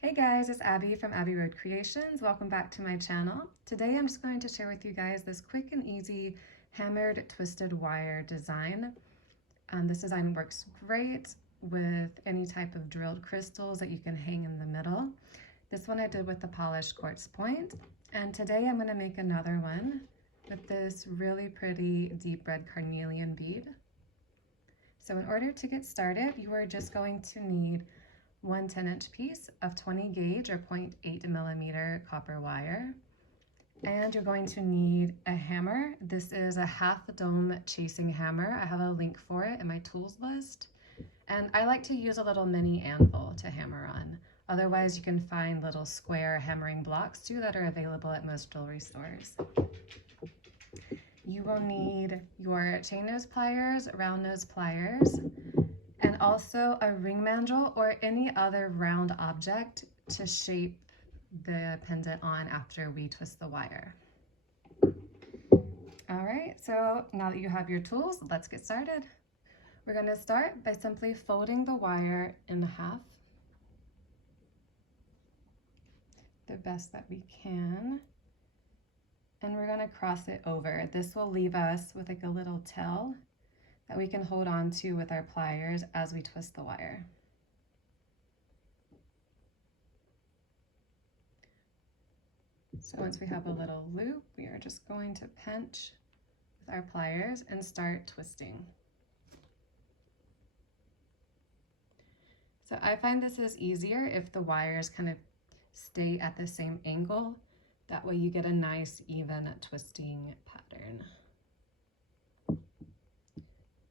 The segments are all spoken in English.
Hey guys, it's Abby from Abby Road Creations. Welcome back to my channel. Today I'm just going to share with you guys this quick and easy hammered twisted wire design. This design works great with any type of drilled crystals that you can hang in the middle. This one I did with the polished quartz point, and today I'm going to make another one with this really pretty deep red carnelian bead. So in order to get started, you are just going to need one 10-inch piece of 20 gauge or 0.8 millimeter copper wire. And you're going to need a hammer. This is a half dome chasing hammer. I have a link for it in my tools list. And I like to use a little mini anvil to hammer on. Otherwise, you can find little square hammering blocks too that are available at most jewelry stores. You will need your chain nose pliers, round nose pliers, and also a ring mandrel or any other round object to shape the pendant on after we twist the wire. All right, so now that you have your tools, let's get started. We're going to start by simply folding the wire in half the best that we can. And we're going to cross it over. This will leave us with like a little tail that we can hold on to with our pliers as we twist the wire. So once we have a little loop, we are just going to pinch with our pliers and start twisting. So I find this is easier if the wires kind of stay at the same angle. That way you get a nice even twisting pattern.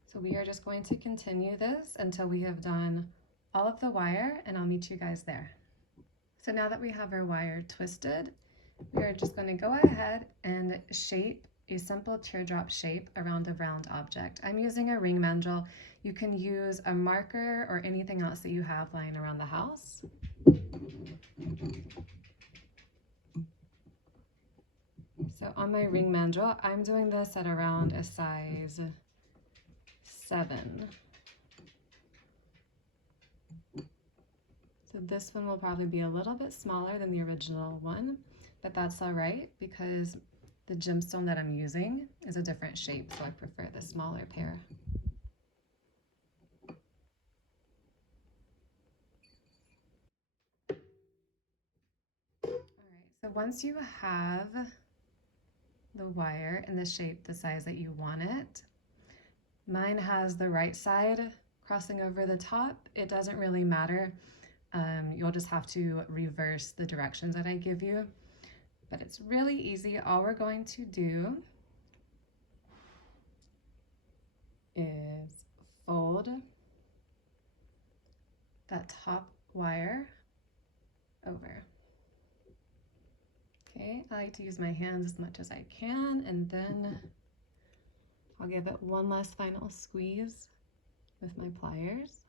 So we are just going to continue this until we have done all of the wire, and I'll meet you guys there. So now that we have our wire twisted, we are just going to go ahead and shape a simple teardrop shape around a round object. I'm using a ring mandrel. You can use a marker or anything else that you have lying around the house. So on my ring mandrel, I'm doing this at around a size 7. So this one will probably be a little bit smaller than the original one, but that's all right because the gemstone that I'm using is a different shape, so I prefer the smaller pair. All right, so once you have the wire in the shape, the size that you want it, mine has the right side crossing over the top. It doesn't really matter. You'll just have to reverse the directions that I give you, but it's really easy. All we're going to do is fold that top wire over. Okay, I like to use my hands as much as I can, and then I'll give it one last final squeeze with my pliers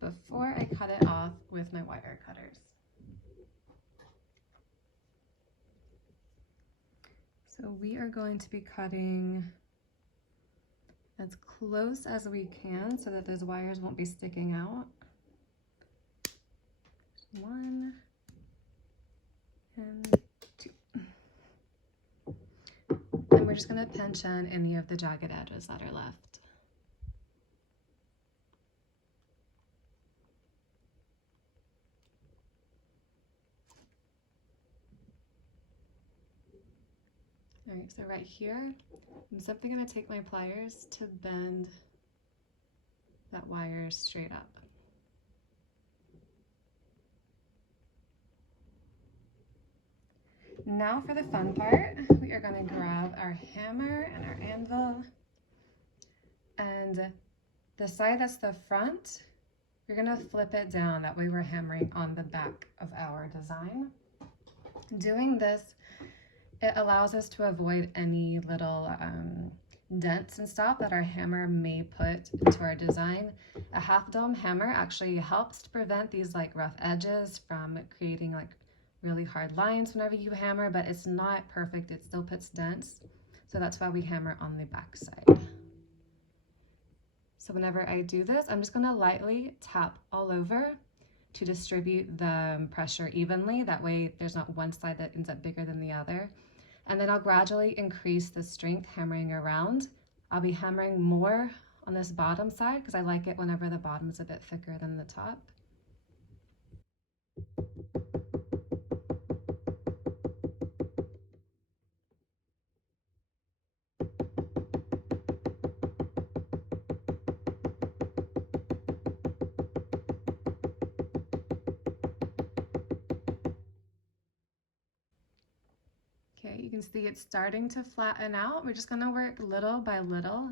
before I cut it off with my wire cutters. So we are going to be cutting as close as we can so that those wires won't be sticking out. 1 and 2. And we're just going to pinch in any of the jagged edges that are left. All right, so right here, I'm simply going to take my pliers to bend that wire straight up. Now for the fun part, we are going to grab our hammer and our anvil, and the side that's the front, you're going to flip it down. That way we're hammering on the back of our design. Doing this, it allows us to avoid any little dents and stuff that our hammer may put into our design. A half dome hammer actually helps to prevent these like rough edges from creating like really hard lines whenever you hammer, but it's not perfect. It still puts dents. So that's why we hammer on the back side. So whenever I do this, I'm just going to lightly tap all over to distribute the pressure evenly. That way there's not one side that ends up bigger than the other. And then I'll gradually increase the strength hammering around. I'll be hammering more on this bottom side because I like it whenever the bottom is a bit thicker than the top. Okay, you can see it's starting to flatten out. We're just gonna work little by little.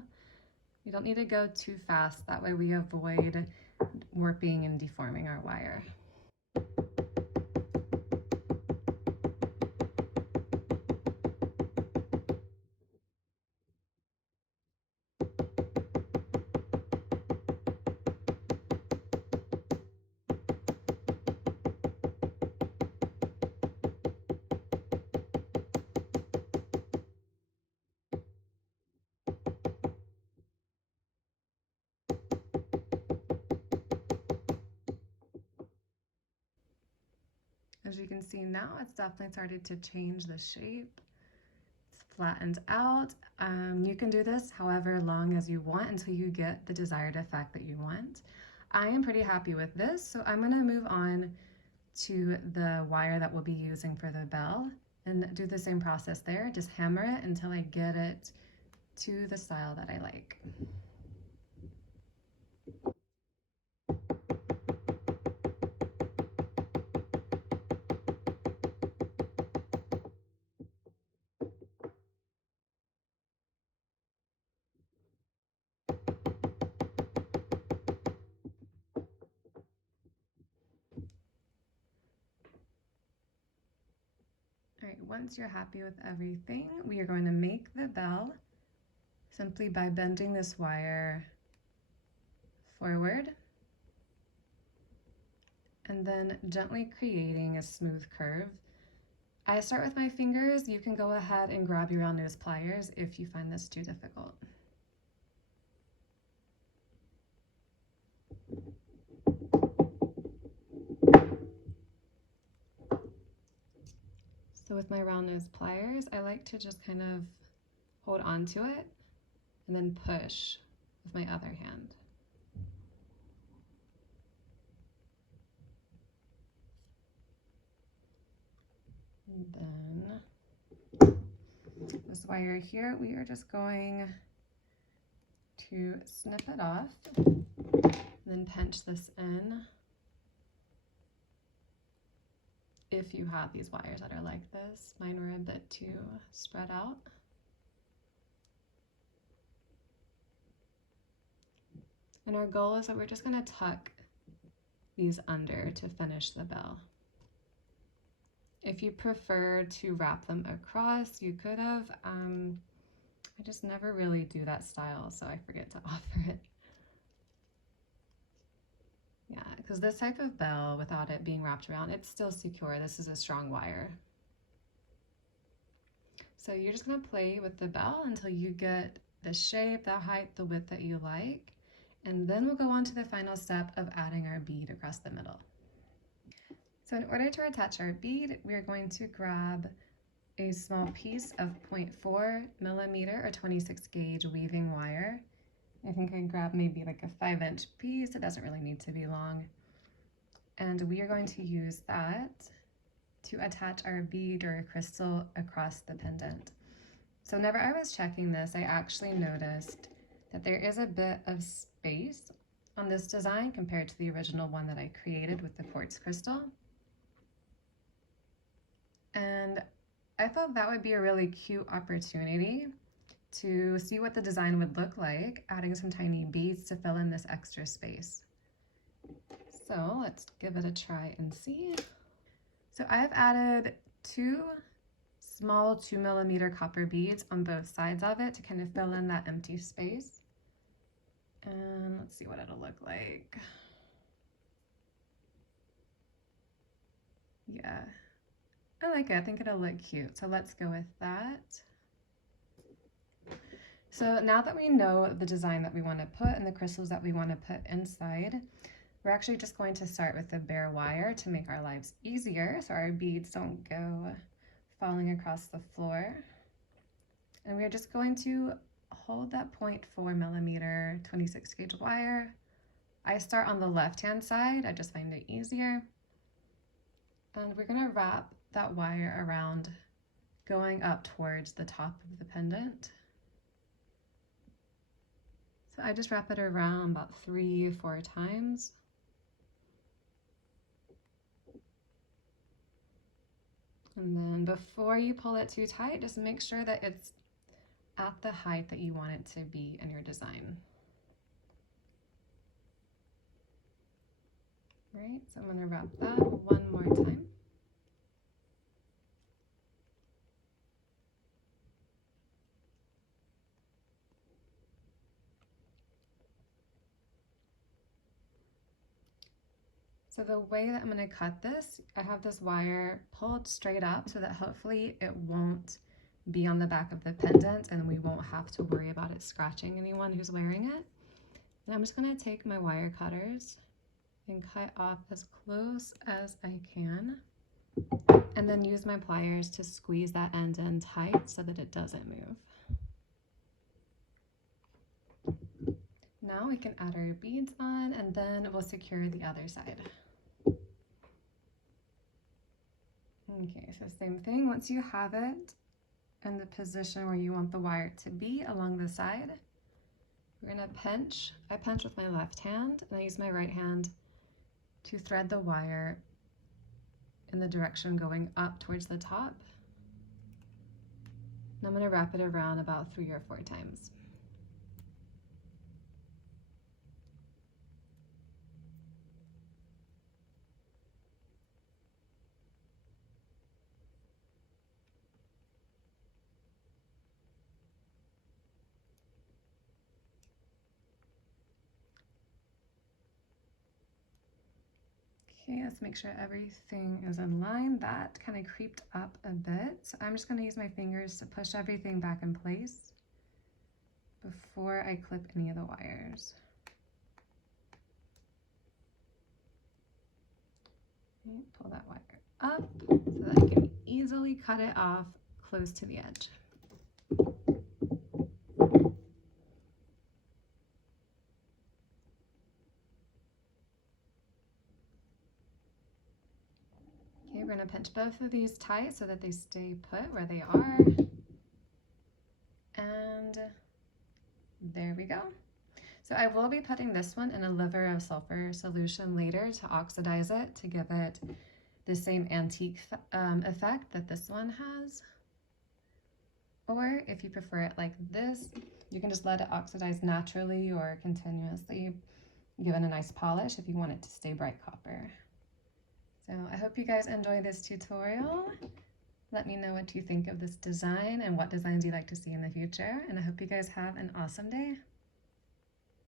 We don't need to go too fast. That way we avoid warping and deforming our wire. As you can see now, it's definitely started to change the shape. It's flattened out. You can do this however long as you want until you get the desired effect that you want. I am pretty happy with this, so I'm gonna move on to the wire that we'll be using for the bell and do the same process there. Just hammer it until I get it to the style that I like. All right, once you're happy with everything, we are going to make the bell simply by bending this wire forward and then gently creating a smooth curve. I start with my fingers. You can go ahead and grab your round nose pliers if you find this too difficult. So with my round nose pliers, I like to just kind of hold on to it and then push with my other hand. And then this wire here, we are just going to snip it off and then pinch this in. If you have these wires that are like this, mine were a bit too spread out. And our goal is that we're just going to tuck these under to finish the bell. If you prefer to wrap them across, you could have. I just never really do that style, so I forget to offer it. Yeah, because this type of bell, without it being wrapped around, it's still secure. This is a strong wire. So you're just going to play with the bell until you get the shape, the height, the width that you like. And then we'll go on to the final step of adding our bead across the middle. So in order to attach our bead, we are going to grab a small piece of 0.4 millimeter or 26 gauge weaving wire. I think I grabbed maybe like a 5-inch piece. It doesn't really need to be long. And we are going to use that to attach our bead or crystal across the pendant. So whenever I was checking this, I actually noticed that there is a bit of space on this design compared to the original one that I created with the quartz crystal. And I thought that would be a really cute opportunity to see what the design would look like, adding some tiny beads to fill in this extra space. So let's give it a try and see. So I've added 2 small 2 millimeter copper beads on both sides of it to kind of fill in that empty space. And let's see what it'll look like. Yeah, I like it. I think it'll look cute. So let's go with that. So now that we know the design that we want to put and the crystals that we want to put inside, We're actually just going to start with the bare wire to make our lives easier so our beads don't go falling across the floor. And we're just going to hold that 0.4 millimeter 26 gauge wire. I start on the left-hand side, I just find it easier. And we're gonna wrap that wire around going up towards the top of the pendant. So I just wrap it around about 3-4 times. And then before you pull it too tight, just make sure that it's at the height that you want it to be in your design. Right, so I'm going to wrap that one more time. So the way that I'm going to cut this, I have this wire pulled straight up so that hopefully it won't be on the back of the pendant and we won't have to worry about it scratching anyone who's wearing it. And I'm just going to take my wire cutters and cut off as close as I can, and then use my pliers to squeeze that end in tight so that it doesn't move. Now we can add our beads on, and then we'll secure the other side. Okay, so same thing. Once you have it in the position where you want the wire to be along the side, we're gonna pinch. I pinch with my left hand, and I use my right hand to thread the wire in the direction going up towards the top. And I'm gonna wrap it around about 3 or 4 times. Okay, let's make sure everything is in line. That kind of creeped up a bit. So I'm just gonna use my fingers to push everything back in place before I clip any of the wires. Okay, pull that wire up so that I can easily cut it off close to the edge. Okay, we're gonna pinch both of these tight so that they stay put where they are. And there we go. So I will be putting this one in a liver of sulfur solution later to oxidize it to give it the same antique effect that this one has. Or if you prefer it like this, you can just let it oxidize naturally or continuously, give it a nice polish if you want it to stay bright copper. So I hope you guys enjoy this tutorial. Let me know what you think of this design and what designs you'd like to see in the future. And I hope you guys have an awesome day.